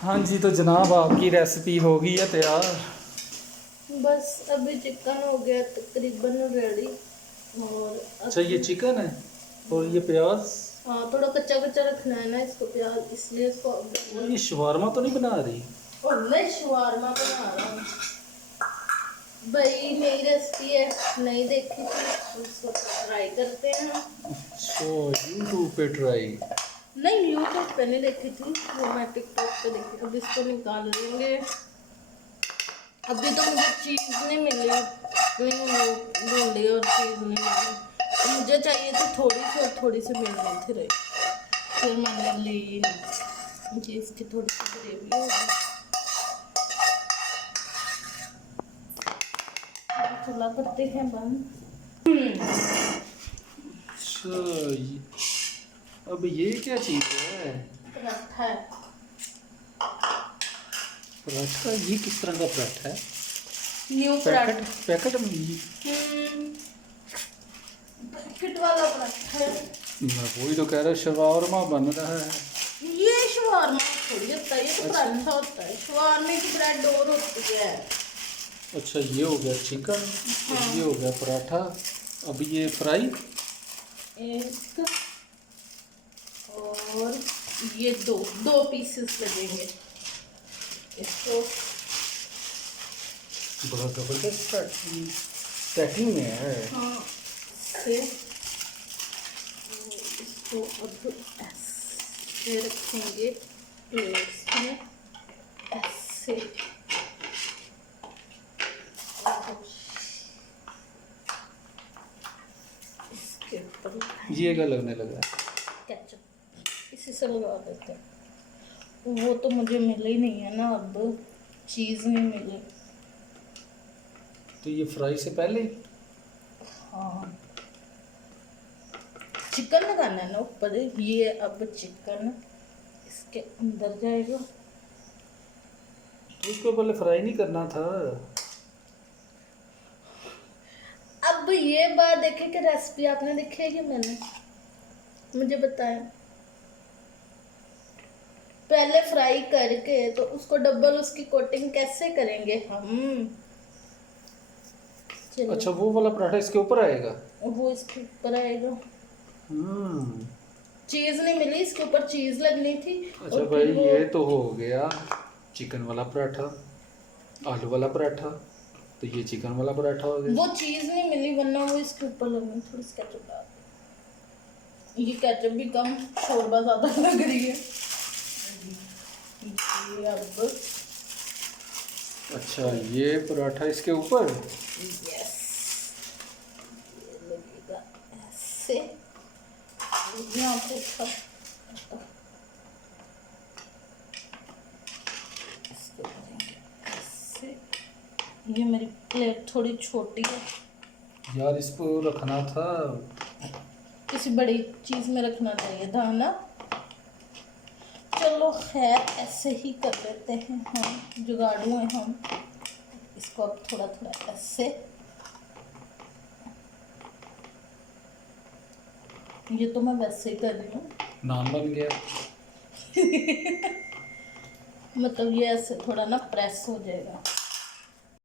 हाँ जी, तो जनाब आपकी रेसिपी हो गई है तैयार। बस अभी चिकन हो गया तकरीबन रेडी। और अच्छा, ये चिकन है और ये प्याज। हाँ, थोड़ा कच्चा कच्चा रखना है ना इसको, प्याज, इसलिए इसको और ये शवारमा तो नहीं बना रही? और मैं शवारमा बना रहा हूँ भाई, नई रेसिपी है, नहीं देखी थी, उसको ट्राई करते हैं। अच्छा, यूट्यूब पे ट्राई। नहीं, यूट्यूब पे नहीं देखी थी वो, मैं टिकटॉक पे देखी। अब इसको निकाल लेंगे। अभी तो मुझे चीज़ नहीं मिली, इतनी वो ढूंढी और चीज़ नहीं मिली। तो मुझे चाहिए थी थोड़ी सी, और थोड़ी सी मिल नहीं थी रही, फिर मैंने ली। जी, इसकी थोड़ी सी ग्रेवी होगी। चूल्हा करते हैं बंद। अच्छा, अब ये क्या चीज़ है? पराठा है। पराठा? ये किस तरह का पराठा है? न्यू पराठा। पैकेट पैकेट में पैकेट वाला पराठा है। मैं वही तो कह रहा, शवारमा बन रहा है। ये शवारमा थोड़ी होता है, ये तो अच्छा। पराठा होता है। शवारमे की ब्रेड और होती है। अच्छा, ये हो गया चिकन, हाँ। ये हो गया पराठा। अब ये फ्राई। एक और ये दो दो पीसेस लगेंगे इसको। बड़ा जबरदस्त पैकिंग में है। हाँ, से इसको अब ऐसे रखेंगे प्लेट्स में, ऐसे। इसके ऊपर ये क्या लगने लगा? केचप इसी से लगा देते हैं। वो तो मुझे मिले ही नहीं है ना, अब चीज़ नहीं मिली। तो ये फ्राई से पहले? हाँ, चिकन लगाना है ना ऊपर। ये अब चिकन इसके अंदर जाएगा। तो इसको पहले फ्राई नहीं करना था? अब ये बात देखें कि रेसिपी आपने देखी है कि मैंने, मुझे बताएं। पहले फ्राई करके तो उसको डबल उसकी कोटिंग कैसे करेंगे हम? चलिए। अच्छा, वो वाला पराठा इसके ऊपर आएगा? वो इसके ऊपर आएगा। हम्म। चीज नहीं मिली, इसके ऊपर चीज लगनी थी। अच्छा और भाई, फिर वो ये तो हो गया चिकन वाला पराठा, आलू वाला पराठा। तो ये चिकन वाला पराठा हो गया। वो चीज नहीं मिली, वरना वो इसके ऊपर लगनी। थोड़ी सी केचप डाल दो। ये केचप भी कम, शोरबा ज्यादा लग रही है। ये अब अच्छा, ये पराठा इसके ऊपर। यस, ये लगेगा ऐसे। यहाँ पे इसको करेंगे ऐसे। ये मेरी प्लेट थोड़ी छोटी है यार, इसको रखना था। किसी बड़ी चीज में रखना चाहिए था ना। चलो खैर, ऐसे ही कर लेते हैं हम, जुगाड़ू हैं हम। इसको अब थोड़ा थोड़ा ऐसे। ये तो मैं वैसे ही कर रही हूँ। नान बन गया। मतलब ये ऐसे थोड़ा ना प्रेस हो जाएगा।